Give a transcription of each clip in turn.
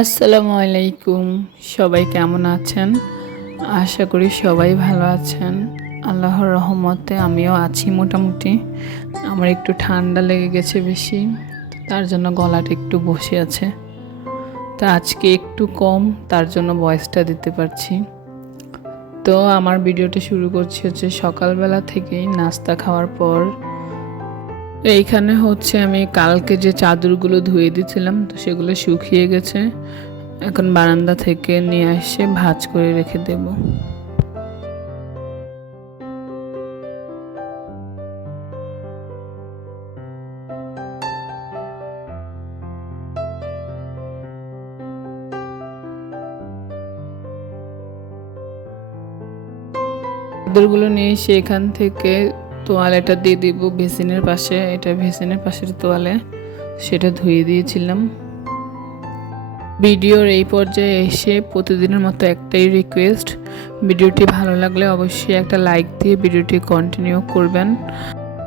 আসসালামু আলাইকুম। সবাই কেমন আছেন? আশা করি সবাই ভালো আছেন। আল্লাহর রহমতে আমিও আছি মোটামুটি। আমার একটু ঠান্ডা লেগে গেছে বেশি, তার জন্য গলাটা একটু বসে আছে। তা আজকে একটু কম, তার জন্য ভয়েসটা দিতে পারছি। তো আমার ভিডিওটা শুরু করছি হচ্ছে সকালবেলা থেকেই নাস্তা খাওয়ার পর। এইখানে হচ্ছে আমি কালকে যে চাদরগুলো ধুয়ে দিয়েছিলাম, তো সেগুলো শুকিয়ে গেছে। এখন বারান্দা থেকে নিয়ে এসে ভাঁজ করে রেখে দেব। চাদরগুলো নিয়ে এসে এখান থেকে তোয়ালেটা দিয়ে দিব বেসিনের পাশে। এটা বেসিনের পাশের তোয়ালে, সেটা ধুয়ে দিয়েছিলাম। ভিডিওর এই পর্যায়ে এসে প্রতিদিনের মতো একটাই রিকোয়েস্ট, ভিডিওটি ভালো লাগলে অবশ্যই একটা লাইক দিয়ে ভিডিওটি কন্টিনিউ করবেন।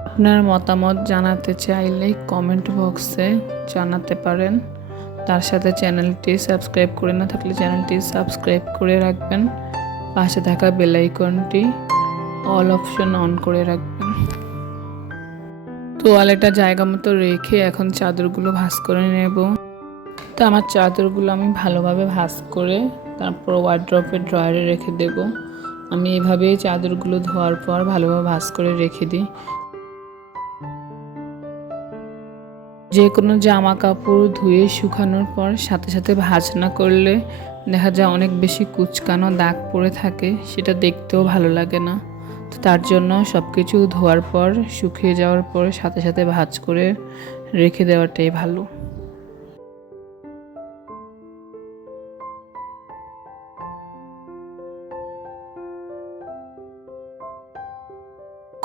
আপনার মতামত জানাতে চাইলে কমেন্ট বক্সে জানাতে পারেন। তার সাথে চ্যানেলটি সাবস্ক্রাইব করে না থাকলে চ্যানেলটি সাবস্ক্রাইব করে রাখবেন। পাশে থাকা বেল আইকনটি অল অপশন অন করে রাখবেন। তোয়ালেটা জায়গা মতো রেখে এখন চাদরগুলো ভাঁজ করে নেব। তো আমার চাদরগুলো আমি ভালোভাবে ভাঁজ করে তারপর ওয়ার্ড্রপের ড্রয়ারে রেখে দেব। আমি এভাবেই চাদরগুলো ধোয়ার পর ভালোভাবে ভাঁজ করে রেখে দিই। যে কোনো জামা কাপড় ধুয়ে শুকানোর পর সাথে সাথে ভাঁজ না করলে দেখা যায় অনেক বেশি কুচকানো দাগ পড়ে থাকে, সেটা দেখতেও ভালো লাগে না। তো তার জন্য সব কিছু ধোয়ার পর শুকিয়ে যাওয়ার পর সাথে সাথে ভাঁজ করে রেখে দেওয়াটাই ভালো।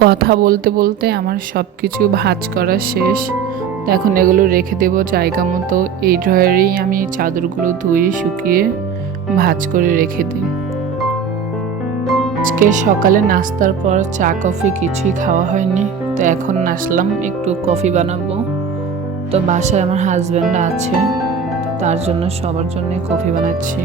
কথা বলতে বলতে আমার সব কিছু ভাঁজ করা শেষ। তো এখন এগুলো রেখে দেব জায়গা মতো। এই ড্রয়ারেই আমি চাদরগুলো ধুয়ে শুকিয়ে ভাঁজ করে রেখে দিই। আজকে সকালে নাস্তার পর চা কফি কিছুই খাওয়া হয়নি, তো এখন আসলাম একটু কফি বানাবো। তো বাসায় আমার হাজব্যান্ড আছে, তার জন্য সবার জন্য কফি বানাচ্ছি।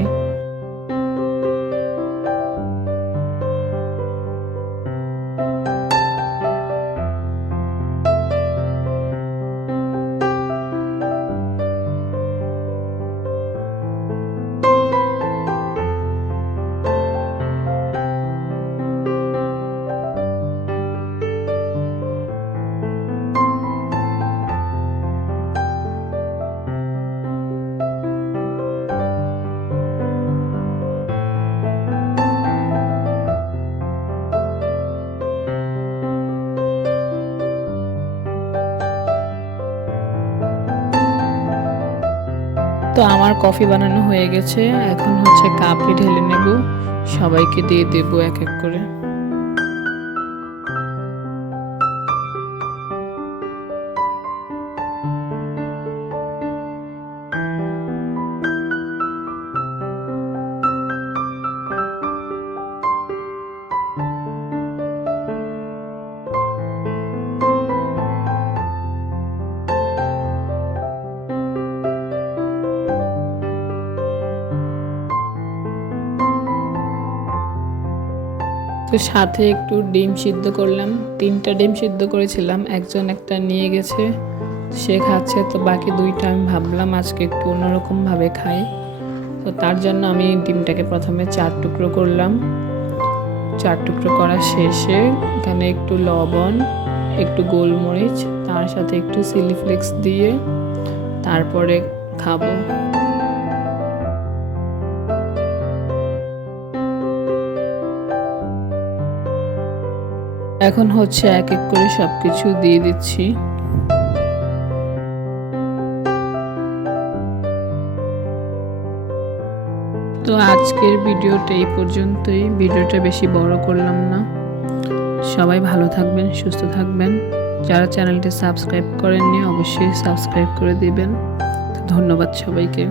তো আমার কফি বানানো হয়ে গেছে, এখন হচ্ছে কাপে ঢেলে নেব, সবাইকে দিয়ে দেব এক এক করে। তো সাথে একটু ডিম সিদ্ধ করলাম, 3টা ডিম সিদ্ধ করেছিলাম, একজন একটা নিয়ে গেছে, সে খাচ্ছে। তো বাকি 2টা আমি ভাবলাম আজকে একটু অন্যরকমভাবে খাই। তো তার জন্য আমি ডিমটাকে প্রথমে 4 টুকরো করলাম। 4 টুকরো করা শেষে এখানে একটু লবণ, একটু গোলমরিচ, তার সাথে একটু চিলি ফ্লেক্স দিয়ে তারপরে খাবো। এখন হচ্ছে এক এক করে সবকিছু দিয়ে দিচ্ছি। তো আজকের ভিডিওটা এই পর্যন্তই। ভিডিওটা বেশি বড় করলাম না। সবাই ভালো থাকবেন, সুস্থ থাকবেন। যারা চ্যানেলটি সাবস্ক্রাইব করেননি অবশ্যই সাবস্ক্রাইব করে দিবেন। ধন্যবাদ সবাইকে।